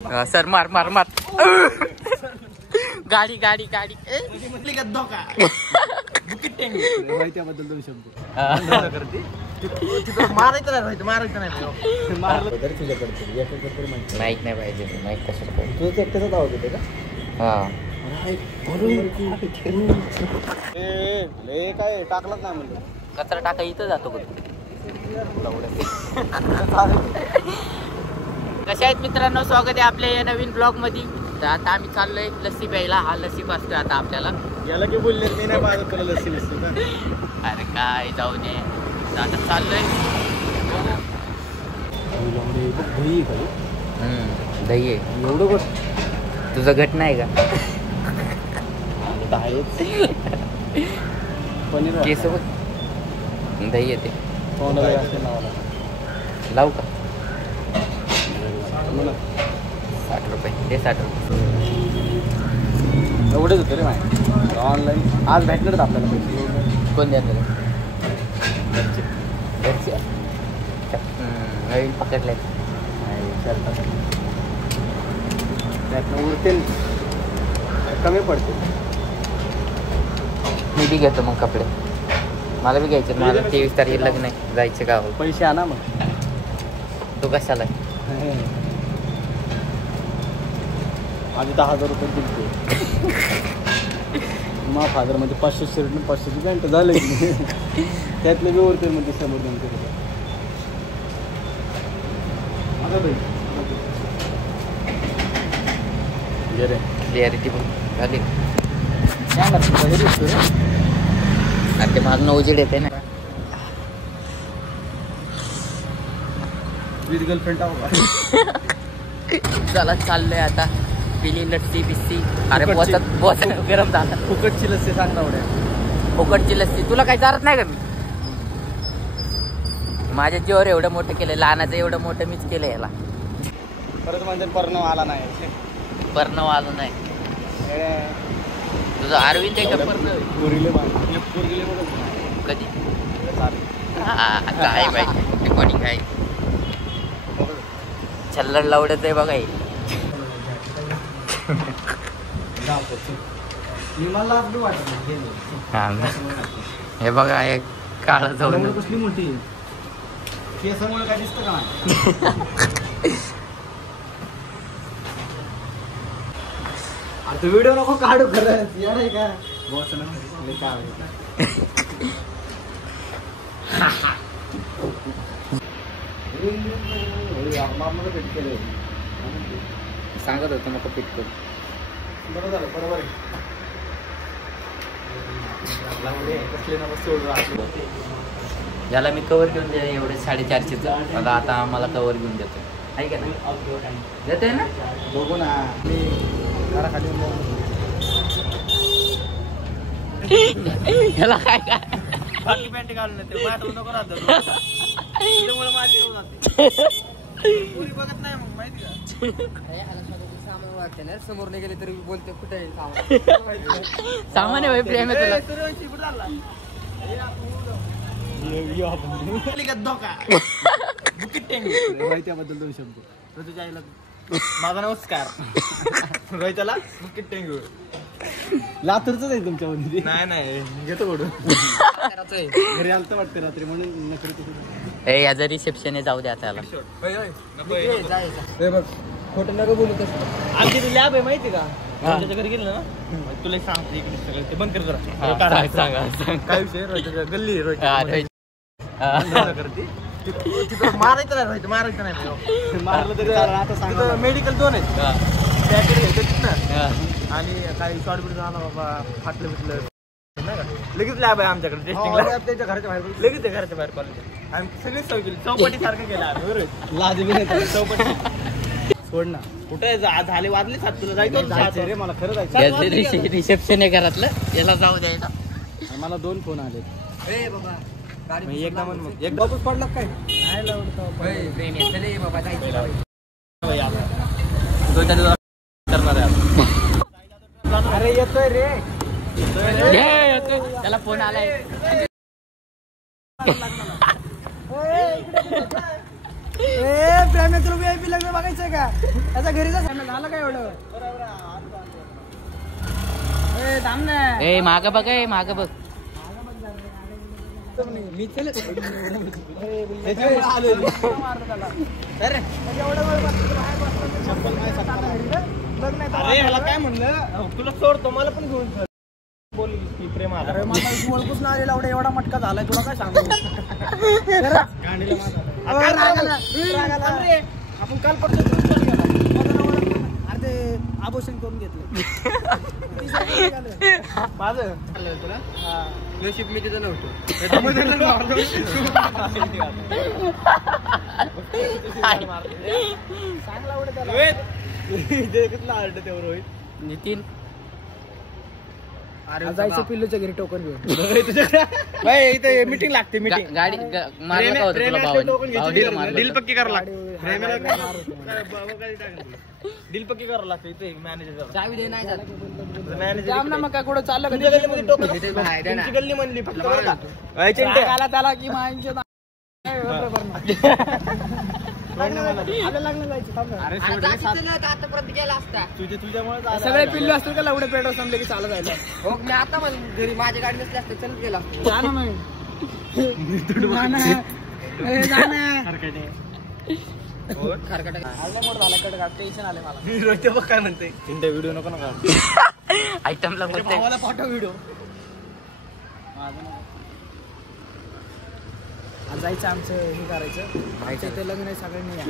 Sir मार मार मार. गाडी गाडी गाडी धोका. त्याबद्दल 2 शब्द. मारायचं नाही, मारायचं नाही. माहित नाही पाहिजे. माहित कशाला पाहिजे. तुझं एकट्याचाच आवाज येते का? हा काय टाकलंच नाही म्हणलं. कचरा टाका इथं जातो बघ. कशा आहेत मित्रांनो, स्वागत आहे आपल्या या नवीन ब्लॉग मध्ये. तर आता आम्ही चाललोय लस्सी प्यायला. हा लस्सी पाजतोय आता आपल्याला. याला की बोलले मी नाही माझं तुला लस्सी नसते का. अरे काय जाऊ दे. आता चाललोय. दही आहे एवढं बस. तुझं घट नाही का? पनीर केस बघ. दही येते. लावू का? 60 रुपये ते. 60 रुपये एवढेच होते रे माय. ऑनलाईन आज भेटणार आपल्याला पैसे. कोण द्या तुला? घरचे नवीन पकडले. त्यातनं उरते कमी पडते. मी बी घेतो मग कपडे. मला बी घ्यायचे. मला 23 तारखेला लग्न आहे. जायचं गाव. पैसे आणा मग. तू कशाला? आधी 10,000 रुपये दिले. माफ हजार म्हणजे 500 शर्ट 500ची पॅन्ट झाले. त्यातले बी उरते म्हणजे 100-200 रुपये. क्लिअरिटी पण झाली. आणि ते माझं उजेड येते ना. विथ गर्लफ्रेंड चला चाललोय आता. पिली लस्सी बिस्सी. अरे बहुत गरम झाला. फुकटची लस्सी सांगता एवढ्या. फुकटची लस्सी तुला काही चालत नाही का? मी माझ्या जीवावर एवढं मोठं केलं. लहानाचं एवढं मोठं मीच केलं याला. परत म्हणजे पर्णव आला नाही. पर्णव आलं नाही. तुझं अरविंद आहे का पर्णव? कधी काय माहिती. रेकॉर्डिंग आहे. छल्लड लावडत आहे बघा. हे बघा एक काळं जाऊन कसली मोठी केसामुळे काय दिसतं का? आता व्हिडिओ नको काढू. खरंच येणार का? सांगत होतो मग पिट करू. बरं झालं. बरोबर आहे. याला मी कवर घेऊन दे. एवढे 450. मला आता आम्हाला कवर घेऊन देतो. आहे का नाही? देतोय ना. बघू ना. मी घराखाली याला काय काय बाकी पॅन्ट घालून येते. माझं नको राहतं. त्यामुळे माझी पुरी बघत नाही मग. माहिती का? सामान वाटते ना. समोर नाही गेले तरी बोलते कुठे आहे सामान आहे. प्रेम आहे तुला. धोका. त्याबद्दल 2 शब्द. तुझ्या आईला माझा नमस्कार. रोहिताला बुकिट टेंगू. लातूरच आहे तुमच्यामध्ये? नाही घेतो कडून. घरी आलतं वाटतं रात्री म्हणून नकरी. याचं रिसेप्शन आहे. जाऊ द्या त्याला. बघ खोटं नका बोलू. कसं आमची ती लॅब आहे माहिती का? त्याच्या घरी गेलं ना तुला सांगते. इकडे सगळं ते बंद कर जरा. काय विषय? गल्ली रोहित करते. मारायचं नाही रोहित. मारायचं नाही. मारलं तरी आता सांग. मेडिकल 2 आहेत. पॅकेट घ्यायचं ना. आणि काही शॉर्ट बीट झाला बाबा. फाटलं बिटलं लगेच लॅब आहे आमच्याकडे. टेस्टिंगला त्याच्या घराच्या बाहेर. लगेच ते घराच्या बाहेर कॉलेज. आम्ही सगळीच सवय केली. चौपटी सारखं केलं आम्ही. लाज बी नाही. चौपटी सोड ना. कुठे झाले वाजले 7. तुला जायचं रे. मला खरं जायचं. रिसेप्शन आहे घरातलं. याला जाऊ द्यायला. मला 2 फोन आले. एकदा म्हण मग. एक बाबूच पडला काय? नाही लावलं बाबा. अरे येतोय रे. त्याला फोन आलाय. प्रेम तुला VIP लग्न बघायचंय का त्याच्या घरीचा झालं काय एवढं थांब ना ए माग बघ ए माग बघ मी चल अरे मला काय म्हणलं तुला सोडतो मला पण घेऊन चल बोल की प्रेम आला अरे मला ओळखूच ना आलेला एवढा मटका झालाय तुला काय सांगू आपण काल फक्त अरे ते आभूषण करून घेतलं माझं तुला नशीब मी तिथं नव्हतो चांगला आवडत तेव्हा रोहित नितीन जायचं पिल्लूच्या घरी टोकन घेऊन इथे मीटिंग लागते मीटिंग गाडी मारलं का होतं तुला भावाने? डील पक्की करावं लागतं डील पक्की करावं लागतं इथे मॅनेजर चावी दे नाही झालं. जाम ना मग काय कुठं चाललं तुमच्या गल्लीमध्ये टोकन तिथे बाहेर आहे ना. तुमची गल्ली म्हणली फक्त बरं का? आला त्याला की मायांचे आपल्याला लग्न जायचं थांब ना. आतापर्यंत गेला असता तुझ्यामुळे सगळे पिल्लू असतील का एवढे पेट्रोल संपले की चालत जायला हो मी आता पण घरी माझी गाडी नसली असते चल गेला जा ना मग जा ना. ए, जा ना. खारकटा आला मोड झाला कडे टेन्शन आले मला रोहित बघ काय म्हणते व्हिडिओ नको नका आयटमला बोलते पाठव व्हिडिओ आज जायचं आमचं हे करायचं ते लग्न आहे सगळ्यांनी या.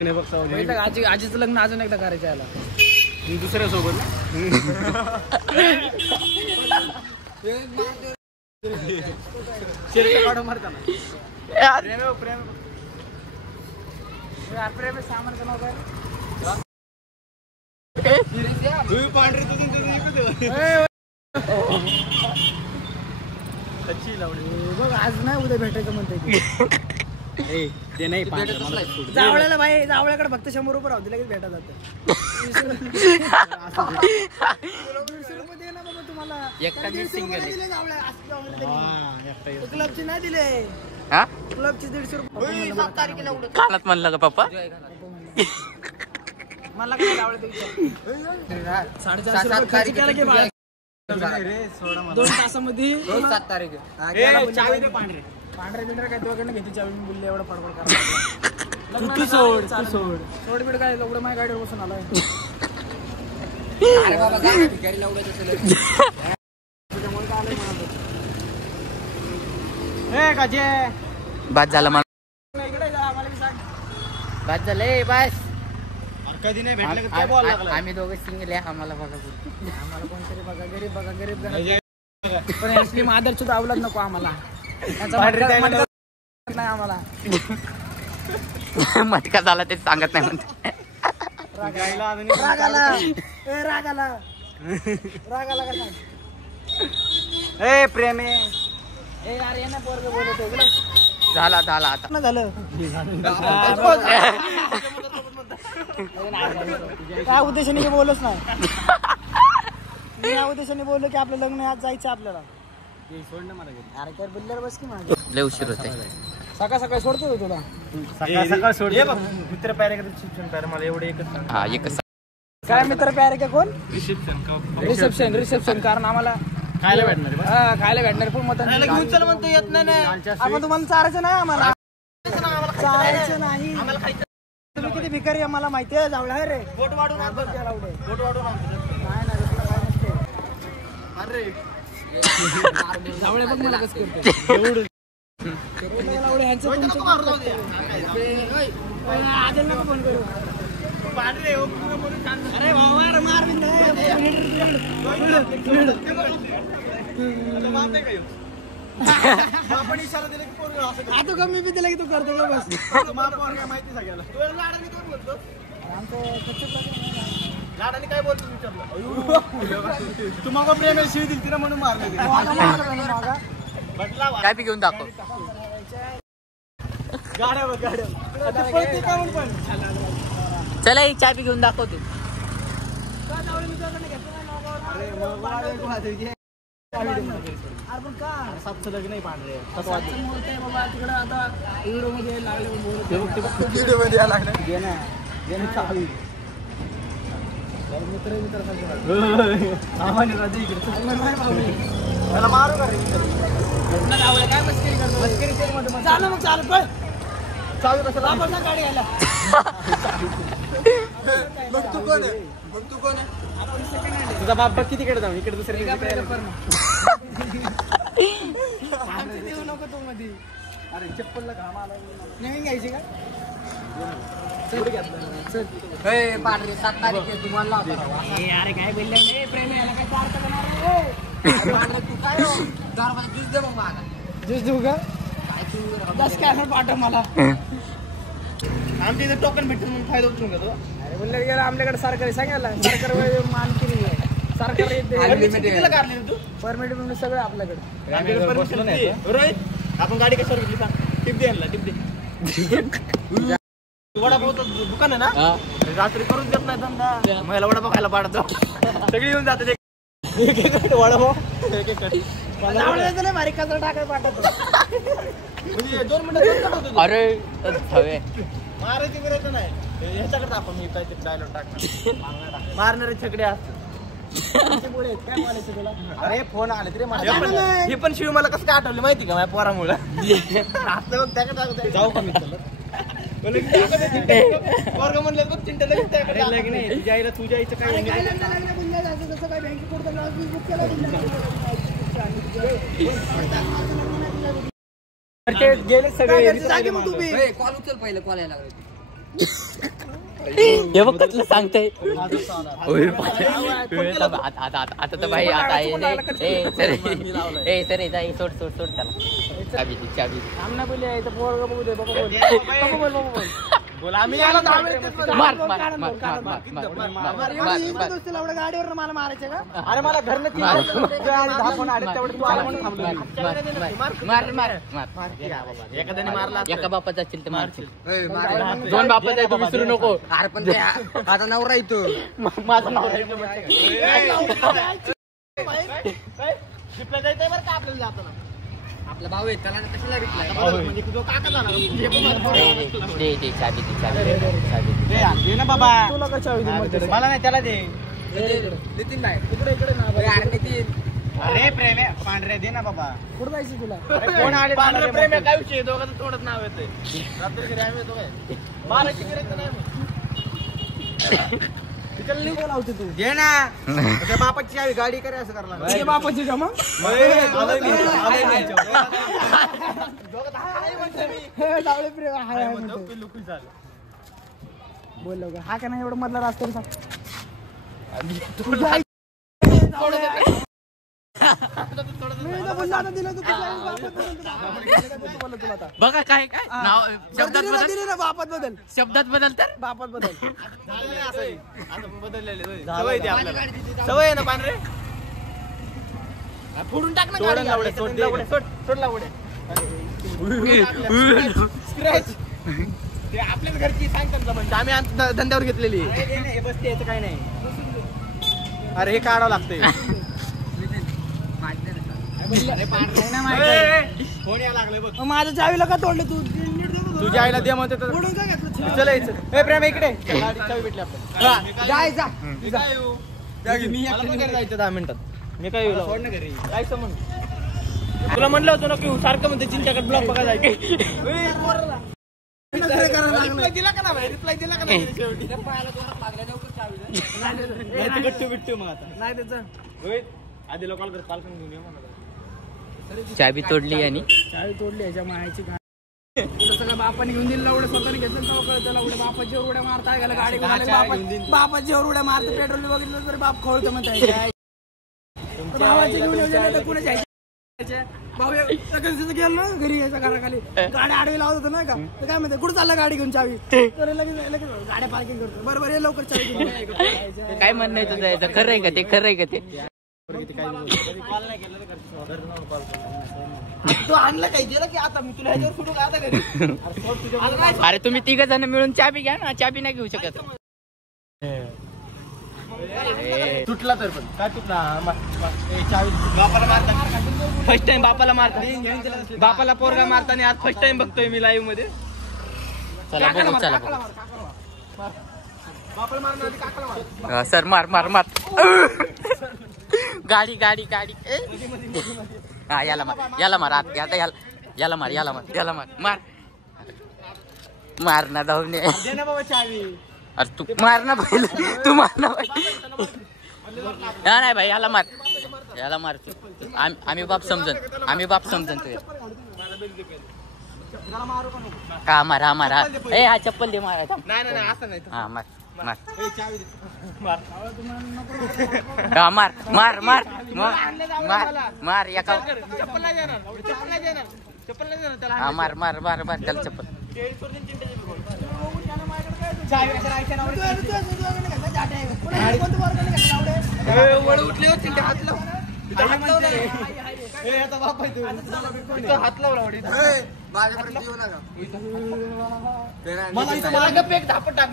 पहिलं आजीचं लग्न अजून एकदा करायचं याला दुसऱ्या सोबत काढून मारताना प्रेम सामान नाव काय पांढरी बघ आज नाही उद्या भेटायचं म्हणते ते नाही जावळ्याला भाई जावळ्याकडे फक्त 100 रुपये राहते लगेच भेटा जातं 150 रुपये दे ना बाबा तुम्हाला एकटा मी सिंगल आहे. क्लबचे नाही दिले हा क्लबचे 150 रुपये कानात म्हणलं का पप्पा मला काय जावळ्या ते 450 रुपये खर्च केला की बा 2 तासामध्ये 7 तारीख पांढरे बिंढरे काय तुझ्याकडनं घेते चावी बोलले एवढं फडफड करा तू सोड सोड बीड काय एवढं माझ्या गाडीवर बसून आलाय अरे बाबा गाडी भिकारी लावडायचं असेल त्याच्यामुळे काय आलंय मला बाद झालं मला इकडे जा मला बी सांग बाद झालंय बस कधी नाही भेटलं काय बोलायला लागला आम्ही दोघे सिंगल आहे आम्हाला बघा आम्हाला कोणतरी बघा गरीब पण असली आदर्श आवडत नको आम्हाला त्याचा मटका नाही आम्हाला मटका झाला ते सांगत नाही म्हणते रागाला का सांग प्रेम ए यार ये ना पोरगं बोलतो झाला आता ना झालं काय उद्देशाने मी बोललोच नाही मी या उद्देशाने बोललो की आपलं लग्न आज जायचं आपल्याला अरे काय बोलल्यावर बस की माझं लय उशीर होते सकाळ सोडतो तुला सकाळ सोड मित्र पॅरे रिसेप्शन पॅरे मला एवढे एकच सांग हा एकच काय मित्र प्यारे का कोण रिसेप्शन रिसेप्शन कारण आम्हाला खायला भेटणार खायला भेटणार पण मटन घेऊन चल म्हणतो येत नाही आपण तुम्हाला चारायचं नाही आम्हाला चारायचं नाही तुम्ही किती भिकारी आहे मला माहिती आहे जावळा रे बोट वाढून बोट वाढून नाही अरे जावळे बघ मला कसं करतो आता कमी बी दिला की तू करतो का बस माहिती सगळ्याला लाडाने काय बोलतो विचारलं तुम्हाला प्रेम शिव दिली तिला म्हणून मारलं काय बी घेऊन दाखव चला ही चाबी घेऊन दाखवते पण का 700 लग्न नाही पांढरे बाबा तिकडे आता व्हिडिओ मध्ये लागले व्हिडिओ मध्ये यायला लागले घे ना चावी मित्र त्याला मारू का रे काय मस्करी करतो चालू मग चालू पण चावी कसं आपण ना गाडी घ्यायला मग तू कोण आहे तुझा बाप किती कडे जाऊ इकडे दुसऱ्या देऊ नको तू मध्ये अरे चप्पलला घाम आला नवीन घ्यायची का अरे काय बोलले प्रेम याला काय चार ज्यूस देऊ का 10 कॅन पाठव मला आमच्या इथे टोकन भेटून म्हणून फायदा उचलून घेतो अरे बोलले गेला आपल्याकडे सरकारी सांगायला सरकार मानकी नाही सरकार कितीला काढले तू परमिट म्हणून सगळं आपल्याकडे रोहित आपण गाडी कशावर घेतली सांग टिप दे टिप दे वडापावचं दुकान आहे ना रात्री करून देत नाही धंदा मला वडापाव खायला पाडतो सगळी येऊन जाते वडापाव भारी कचरा टाकायला पाठवतो म्हणजे 2 मिनिटं अरे हवे मारायची गरज नाही ह्याच्याकडे आपण मी काहीतरी डायलॉग टाकणार मारणारे छकडे असतात काय बोलायचं तुला अरे फोन आले तरी हे पण शिव मला कसं काय आठवलं माहिती का माझ्या पोरामुळे जाऊ का मी वर्ग म्हणले बघ चिंता नाही तुझ्या आईला तुझ्या आईचं काय गेले सगळे कॉल उचल पहिलं कॉल यायला लागले हे बघ कसलं सांगताय आता तर भाई आता आहे सर सोड त्याला चाबी आमना बोलले पोरग बघू दे बाबा बोल बोला आम्ही याला गाडीवर मला मारायचं का अरे मला घरनं एखाद्याने मारला एका बापाचा असेल तर मारशील 2 बापाचा आहे तू विसरू नको अरे पण आता नवरा येतो माझं नाव शिपला जायचंय बरं का आपल्याला जाताना आपला भाऊ आहे त्याला कशाला रिप्लाय म्हणजे तुझं काका जाणार दे चाबी दे ना बाबा तुला का चावी दे मला नाही त्याला दे नितीन नाही इकडे ना नितीन अरे प्रेम आहे पांढरे दे ना बाबा कुठं जायचं तुला कोण आले पांढरे प्रेम आहे काय विषय दोघांचं थोडंच नाव येतंय रात्री घरी आम्ही येतो काय मारायची गरज नाही लावते तू घे ना त्या बापाची चावी गाडी करे असं करणार बापाची का मग बोललो का हा का नाही एवढं मधला रास्ता बघा काय नाव बापात बदल शब्दात बदल तर बापात बदल बदललेले सवय दे आपल्याला सवय आहे ना पांढरे फोडून टाक ना सोड लावडे स्क्रॅच ते आपल्याच घरची सांगतात म्हणजे आम्ही धंद्यावर घेतलेली बसते याचं काही नाही अरे हे काढावं लागतंय फोन यायला लागले बघ माझ्या चावीला का तोडले तू तुझ्या आईला दे म्हणते तर चल यायचं हे प्रेम इकडे गाडी चावी भेटली आपण मी जायचं 10 मिनिटात मी काय येऊ घरी काय समज तुला म्हणलं होतं ना की सारखं म्हणते चिंच्याकडे ब्लॉग बघा जायचं दिला का नाही रिप्लाय दिला का नाही शेवटी गट्टू बिट्टू मग आता नाही त्याचं आधी लोकांना कॉल करून घेऊन म्हणा चाबी तोडली आणि चावी तोडली याच्या मायाची सगळं बापाने घेऊन दिलं एवढं स्वतःने घेतलं त्याला एवढ्या बापाची उड्या मारता गेला गाडी बापाची उड्या मारत पेट्रोल बघितलं तरी बाप खोळतं म्हणता भावाची घेऊन कुठे जायचं भाऊ गेलो ना घरी यायच्या घराखाली गाड्या आडवी लावत होतं नाही का तर काय म्हणते कुठं चालला गाडी घेऊन चावी तर लगेच गाड्या पार्किंग करतो बरोबर हे लवकर चावी काय म्हणणं आहे तुझं याचं खरं आहे का ते तू आणलं काही गेलं की आता मी तुला ह्याच्यावर सुटून आता घरी अरे तुम्ही 3 जण मिळून चाबी घ्या ना चाबी नाही घेऊ शकत तुटला तर पण काय तुटला बापाला मारता फर्स्ट टाइम बापाला मारता बापाला पोरगा मारताना आज फर्स्ट टाइम बघतोय मी लाईव्ह मध्ये. चला बघू चला बघू. बापाला मारणार काकाला मार. सर मार मार मार. गाडी गाडी गाडी. हा याला मार याला मार आता याला मार याला मार याला मार मार मार ना धावणे. दे ना बाबा चावी. अरे तू मार ना भाई तू मार ना भाई. नाही भाई याला मार तू. आम्ही बाप समजन तुझ्या. हा मार हा मार हा. ए हा चप्पल दे मार. नाही असं नाही. हा मार मार. चावी मार हा मार मार मार मार मार या का. चप्पल नाही देणार त्याला. हा मार मार मार मार त्याला चप्पल. उठले हात लावला पेक धापट टाक.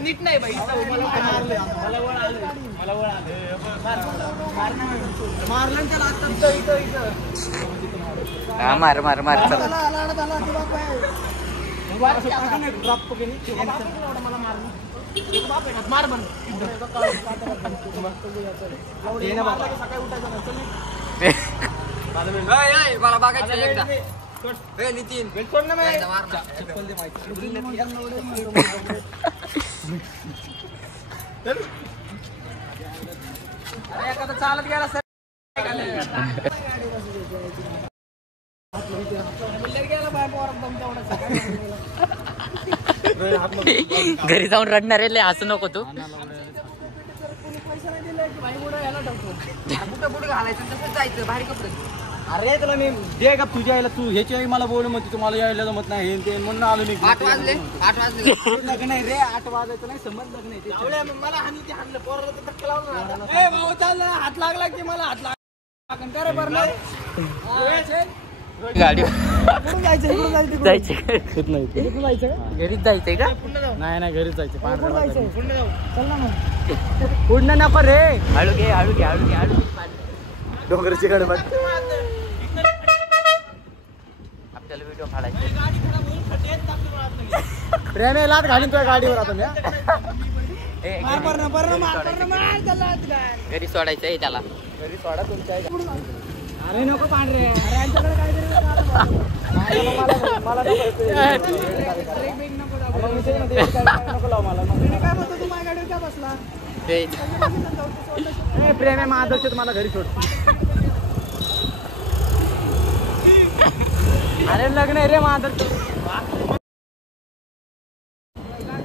नीट नाही बाई. मारलं त्याला. हा मार मार मार चल. मार बन मला बघायचं एकदा. नितीन सोड ना माहिती. एखादा चालत गेला सर घरी जाऊन रडणार आहे. हसू नको तू. कुठं घालायचं तसं जायचं भारी कपडे. अरे तुला मी दे का तुझ्या यायला तू ह्याची आई मला बोल मग तुम्हाला यायला जमत नाही हे ते म्हणून आलो मी. 8 वाजले लग्न नाही रे 8 वाजायचं नाही समजलं नाही. मला हानी ते हाणलं पोराला तर धक्का लावला. ए भाऊ चालला हात लागला की मला हात लागला. करे बरं गाडी कुठून जायचं इकडून जायचं जायचे इकडून जायचं का घरीच जायचंय का. नाही घरीच जायचं. कुठून जायचं चल ना मग. पुढं नको रे. हळू घे हळू घे हळू घे हळू घे. डोंगरची गडबड. आपल्याला व्हिडिओ काढायचा. प्रेम आहे लाट घालीन तुझ्या गाडीवर आता मी. घरी सोडायचंय त्याला. घरी सोडा तुमच्या आईला. अरे नको पांढरे अरे यांच्याकडे काहीतरी मला नको लाव मला. काय म्हणतो तू माझ्या गाडीवर काय बसला. प्रेम आहे माधवचे मला घरी सोड. अरे लग्न आहे रे माधवचे.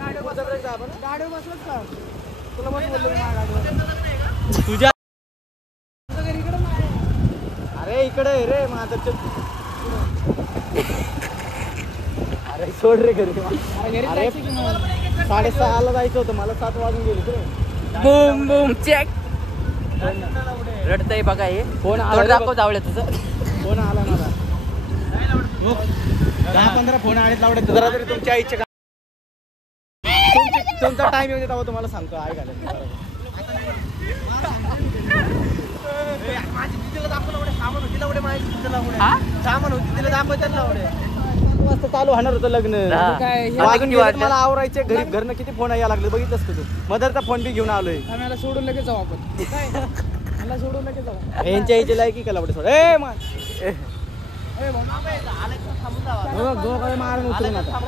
गाडीवर बसलोच का तुला पण बोललो माझ्या गाडीवर. तुझ्या घरी इकडे नाही. अरे इकडे आहे रे माधवचे. अरे सोड रे घरी. घरी अरे जायचं की मग. 6:30 जायचं होतं मला 7 वाजून गेले रे. Boom boom check. रडतय बघा हे. फोन तोंड दाखव जावळे तुझं. फोन आला मला. 10-15 फोन आले लावडे. जरा तरी तुमच्या आईचे तुमचा टाइम येऊ देता तुम्हाला सांगतो. आई घालेल सामान होती तिला दाखव त्यांना वाजता चालू होणार होतं लग्न. काय वाजून गेले मला आवरायचे. घरी घरनं किती फोन यायला लागले बघितलंस तू. मदरचा फोन बी घेऊन आलोय. आम्हाला सोडून लगेच जाऊ आपण. काय मला सोडून लगेच जाऊ. यांच्या आईची लायकी का लावडे सोड. ए मान मारून उचलून आता.